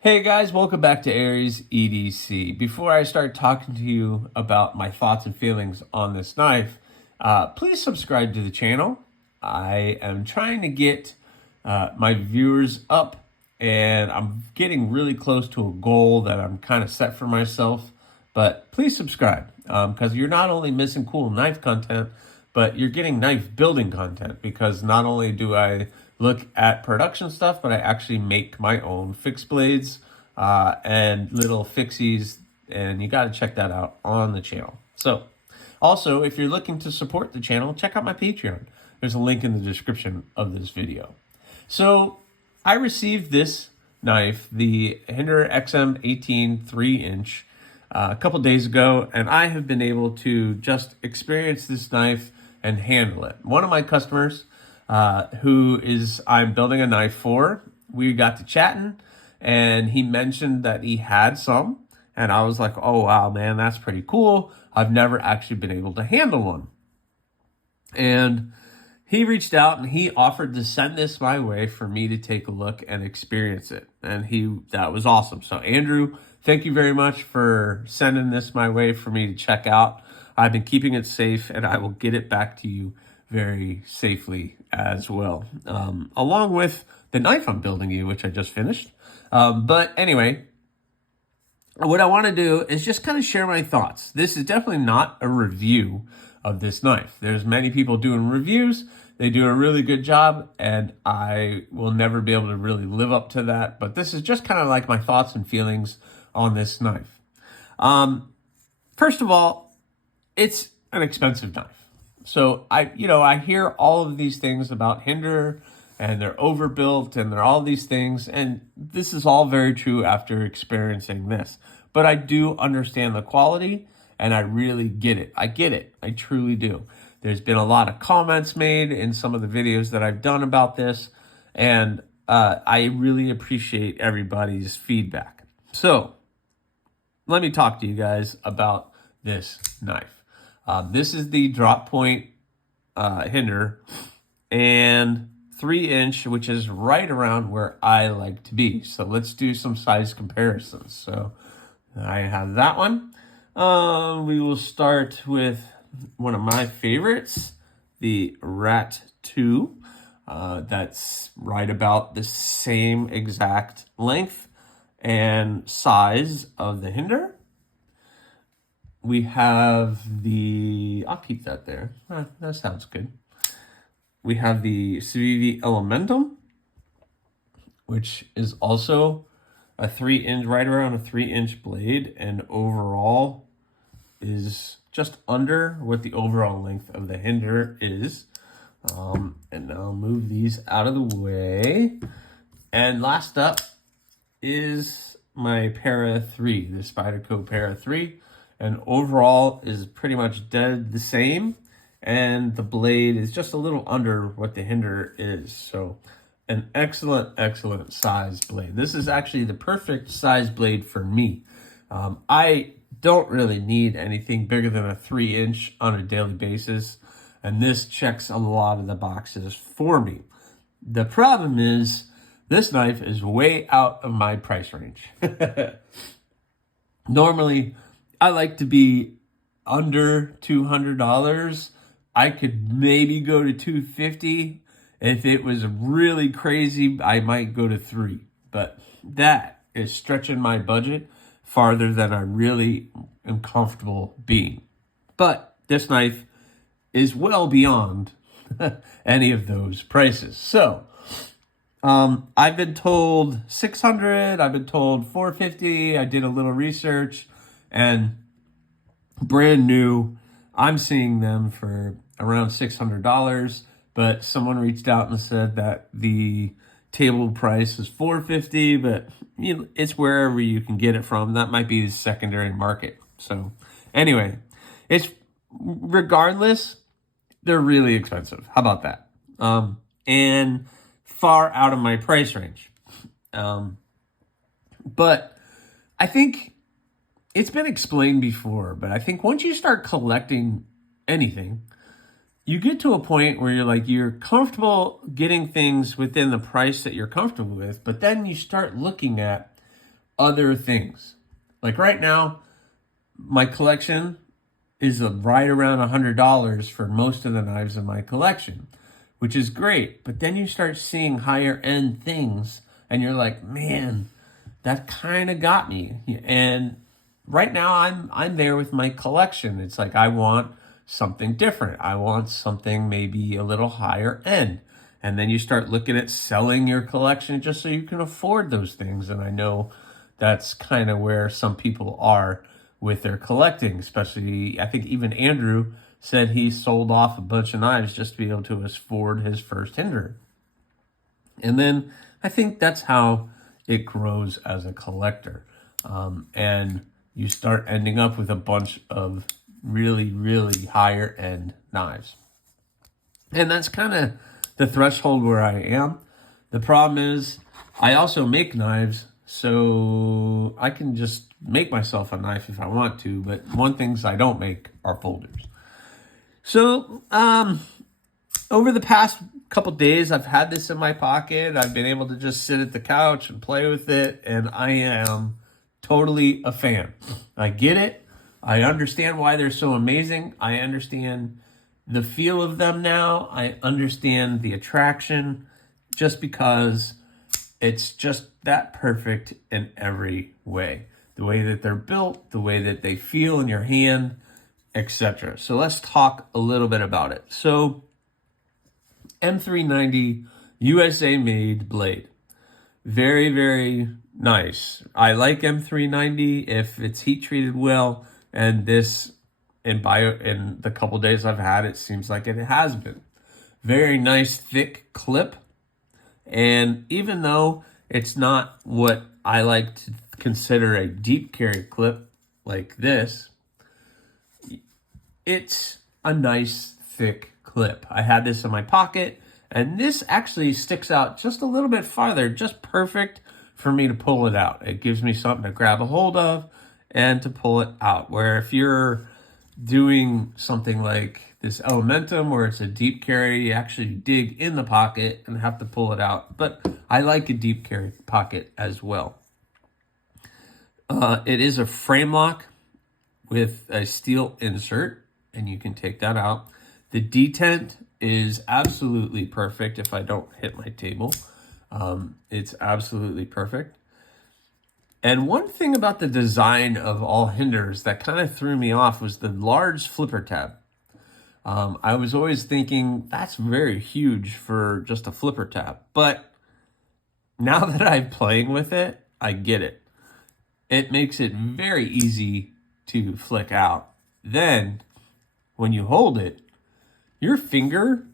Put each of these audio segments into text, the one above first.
Hey guys, welcome back to Aries EDC. Before I start talking to you about my thoughts and feelings on this knife, please subscribe to the channel. I am trying to get my viewers up, and I'm getting really close to a goal that I'm kind of set for myself. But please subscribe because you're not only missing cool knife content, but you're getting knife building content, because not only do I look at production stuff, but I actually make my own fixed blades and little fixies, and you got to check that out on the channel. So also, if you're looking to support the channel, check out my Patreon. There's a link in the description of this video. So I received this knife, the Hinderer XM18 3-inch, a couple days ago, and I have been able to just experience this knife and handle it. One of my customers, I'm building a knife for, we got to chatting, and he mentioned that he had some, and I was like, oh wow, man, that's pretty cool. I've never actually been able to handle one. And he reached out and he offered to send this my way for me to take a look and experience it. And that was awesome. So Andrew, thank you very much for sending this my way for me to check out. I've been keeping it safe, and I will get it back to you very safely as well, along with the knife I'm building you, which I just finished. But anyway, what I want to do is just kind of share my thoughts. This is definitely not a review of this knife. There's many people doing reviews. They do a really good job, and I will never be able to really live up to that. But this is just kind of like my thoughts and feelings on this knife. First of all, it's an expensive knife. So I hear all of these things about Hinderer, and they're overbuilt, and they're all these things, and this is all very true after experiencing this. But I do understand the quality, and I really get it. I get it. I truly do. There's been a lot of comments made in some of the videos that I've done about this, and I really appreciate everybody's feedback. So let me talk to you guys about this knife. This is the drop point Hinderer, and 3-inch, which is right around where I like to be. So let's do some size comparisons. So I have that one. We will start with one of my favorites, the Rat 2. That's right about the same exact length and size of the Hinderer. We have I'll keep that there. That sounds good. We have the Civivi Elementum, which is also a 3-inch, right around a 3-inch blade, and overall is just under what the overall length of the Hinderer is. And I'll move these out of the way. And last up is my Para 3, the Spyderco Para 3. And overall is pretty much dead the same, and the blade is just a little under what the Hinderer is. So an excellent size blade. This is actually the perfect size blade for me. I don't really need anything bigger than a 3-inch on a daily basis, and this checks a lot of the boxes for me. The problem is this knife is way out of my price range. Normally, I like to be under $200. I could maybe go to $250. If it was really crazy, I might go to $300. But that is stretching my budget farther than I really am comfortable being. But this knife is well beyond any of those prices. So I've been told $600. I've been told $450. I did a little research. And brand new, I'm seeing them for around $600, but someone reached out and said that the table price is $450, but it's wherever you can get it from. That might be the secondary market. So anyway, regardless, they're really expensive. How about that? And far out of my price range. But I think it's been explained before, but I think once you start collecting anything, you get to a point where you're comfortable getting things within the price that you're comfortable with, but then you start looking at other things. Like right now, my collection is right around $100 for most of the knives in my collection, which is great. But then you start seeing higher end things and you're like, man, that kind of got me. And right now I'm there with my collection. It's like I want something different. I want something maybe a little higher end. And then you start looking at selling your collection just so you can afford those things. And I know that's kind of where some people are with their collecting, especially I think even Andrew said he sold off a bunch of knives just to be able to afford his first Hinderer. And then I think that's how it grows as a collector. And you start ending up with a bunch of really, really higher end knives. And that's kind of the threshold where I am. The problem is I also make knives, so I can just make myself a knife if I want to, but one things I don't make are folders. So over the past couple days, I've had this in my pocket. I've been able to just sit at the couch and play with it, and I am totally a fan. I get it. I understand why they're so amazing. I understand the feel of them now. I understand the attraction just because it's just that perfect in every way. The way that they're built, the way that they feel in your hand, etc. So let's talk a little bit about it. So M390 USA made blade. Very, very nice. I like M390 if it's heat treated well, and this in the couple days I've had it seems like it has been. Very nice thick clip, and even though it's not what I like to consider a deep carry clip like this, it's a nice thick clip. I had this in my pocket, and this actually sticks out just a little bit farther, just perfect for me to pull it out. It gives me something to grab a hold of and to pull it out. Where if you're doing something like this Elementum where it's a deep carry, you actually dig in the pocket and have to pull it out. But I like a deep carry pocket as well. It is a frame lock with a steel insert, and you can take that out. The detent is absolutely perfect if I don't hit my table. It's absolutely perfect. And one thing about the design of all Hinderers that kind of threw me off was the large flipper tab. I was always thinking that's very huge for just a flipper tab. But now that I'm playing with it, I get it. It makes it very easy to flick out. Then when you hold it, your finger,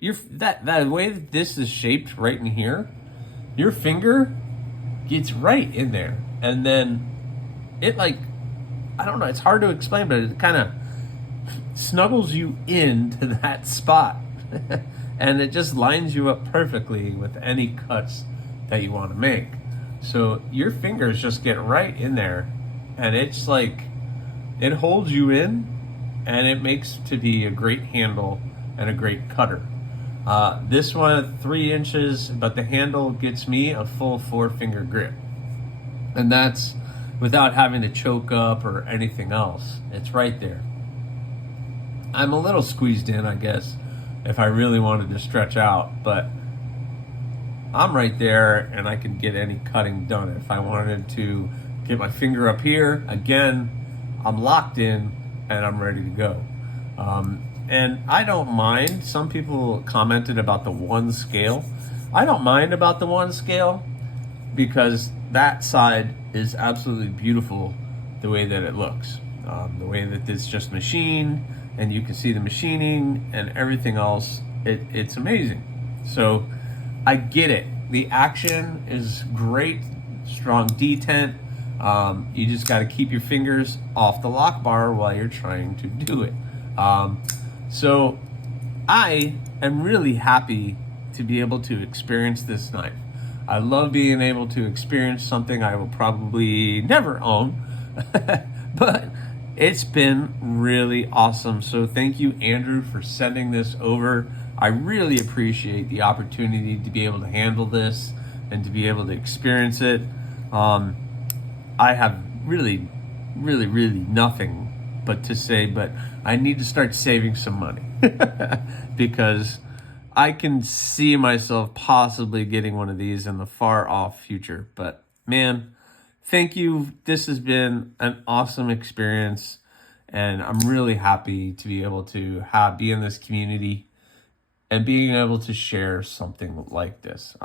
that way that this is shaped right in here, your finger gets right in there. And then it I don't know, it's hard to explain, but it kind of snuggles you into that spot. And it just lines you up perfectly with any cuts that you want to make. So your fingers just get right in there, and it's like, it holds you in, and it makes to be a great handle and a great cutter. This one 3 inches, but the handle gets me a full 4-finger grip. And that's without having to choke up or anything else. It's right there. I'm a little squeezed in, I guess, if I really wanted to stretch out, but I'm right there, and I can get any cutting done. If I wanted to get my finger up here, again, I'm locked in, and I'm ready to go. And I don't mind. Some people commented about the 1 scale. I don't mind about the 1 scale because that side is absolutely beautiful the way that it looks. The way that it's just machined, and you can see the machining and everything else. It's amazing. So I get it. The action is great, strong detent. You just got to keep your fingers off the lock bar while you're trying to do it. So I am really happy to be able to experience this knife. I love being able to experience something I will probably never own, but it's been really awesome. So thank you, Andrew, for sending this over. I really appreciate the opportunity to be able to handle this and to be able to experience it. I have really, really, really nothing but to say, but I need to start saving some money because I can see myself possibly getting one of these in the far off future. But man, thank you. This has been an awesome experience, and I'm really happy to be able to be in this community and being able to share something like this.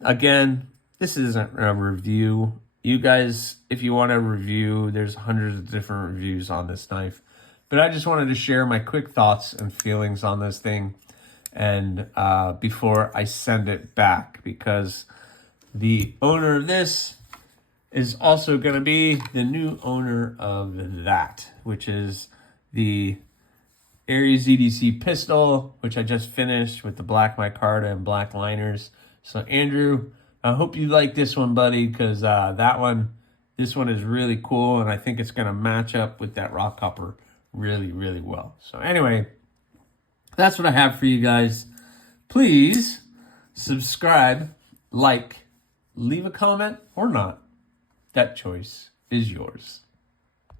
Again, this isn't a review. You guys, if you want a review, there's hundreds of different reviews on this knife. But I just wanted to share my quick thoughts and feelings on this thing, and before I send it back, because the owner of this is also going to be the new owner of that, which is the Aries EDC pistol, which I just finished with the black micarta and black liners. So Andrew, I hope you like this one, buddy, because this one is really cool, and I think it's going to match up with that rock copper really, really well. So anyway, that's what I have for you guys. Please subscribe, like, leave a comment or not. That choice is yours.